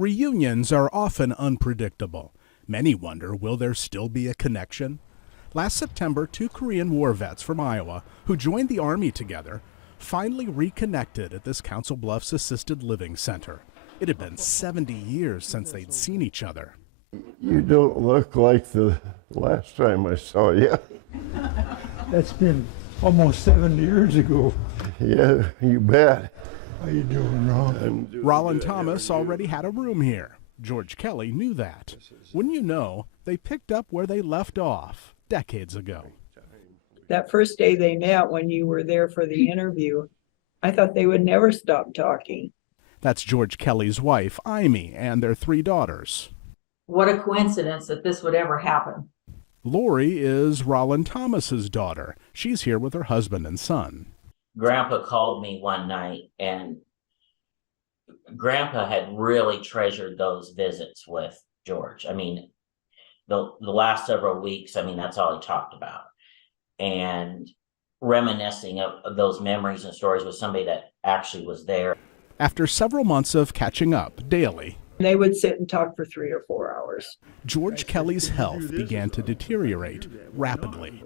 Reunions are often unpredictable. Many wonder, will there still be a connection? Last September, two Korean War vets from Iowa who joined the Army together finally reconnected at this Council Bluffs Assisted Living Center. It had been 70 years since they'd seen each other. You don't look like the last time I saw you. That's been almost 70 years ago. Yeah, you bet. How you doing, Ron? Roland Thomas already had a room here. George Kelly knew that. Wouldn't you know, they picked up where they left off decades ago. That first day they met, when you were there for the interview, I thought they would never stop talking. That's George Kelly's wife, Amy, and their three daughters. What a coincidence that this would ever happen. Lori is Roland Thomas's daughter. She's here with her husband and son. Grandpa called me one night, and Grandpa had really treasured those visits with George. I mean, the last several weeks, I mean, that's all he talked about. And reminiscing of those memories and stories with somebody that actually was there. After several months of catching up daily, They would sit and talk for 3 or 4 hours. George Kelly's health began to deteriorate rapidly.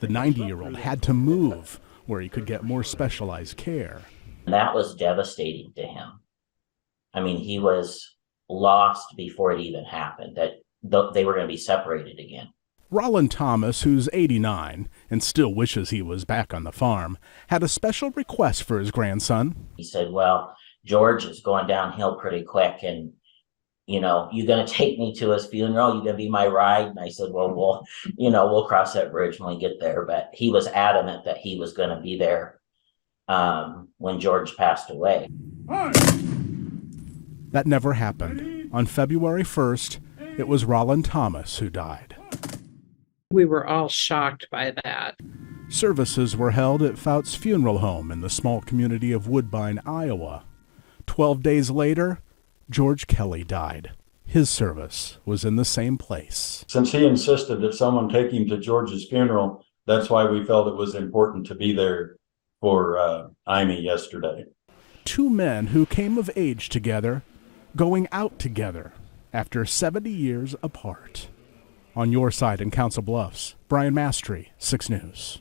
The 90-year-old had to move where he could get more specialized care. That was devastating to him. I mean, he was lost before it even happened, that they were going to be separated again. Roland Thomas, who's 89 and still wishes he was back on the farm, had a special request for his grandson. He said, well, George is going downhill pretty quick, and you know, you going to take me to his funeral? You going to be my ride? And I said, well, we'll cross that bridge when we get there. But he was adamant that he was going to be there when George passed away. That never happened. On February 1st, it was Roland Thomas who died. We were all shocked by that. Services were held at WOWT's funeral home in the small community of Woodbine, Iowa. 12 days later, George Kelly died. His service was in the same place. Since he insisted that someone take him to George's funeral, that's why we felt it was important to be there for Amy yesterday. Two men who came of age together, going out together after 70 years apart. On your side in Council Bluffs, Brian Mastry, 6 News.